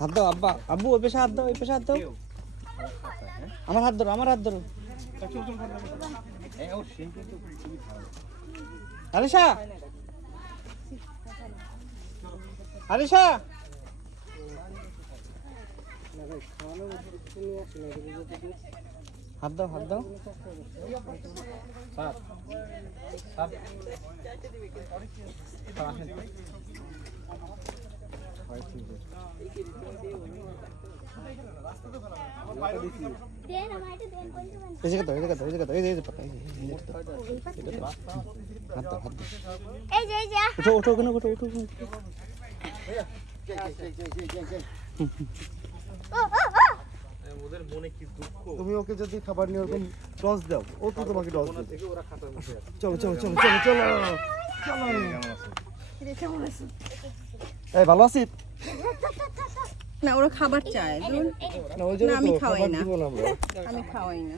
হাত দাও আব্বা, আব্বু ওই পেশে হাত দাও, ওই পেশে হাত দাও। আমার হাত ধরো, আমার হাত ধরো। আলিশা, আলিশা, হাত দাও, হাত দাও। তুমি ওকে যদি খাবার নিয়ে ওরকম টস দাও, ও তো তোমাকে টস দেবে। চলো চলো চলো চলো চলো চলো। এই ভালো আছিস? না ওরা খাবার চায়। না ওই জন্য আমি তো খাওয়াই খাবার না। দিব না আমরা। আমি খাওয়াই না।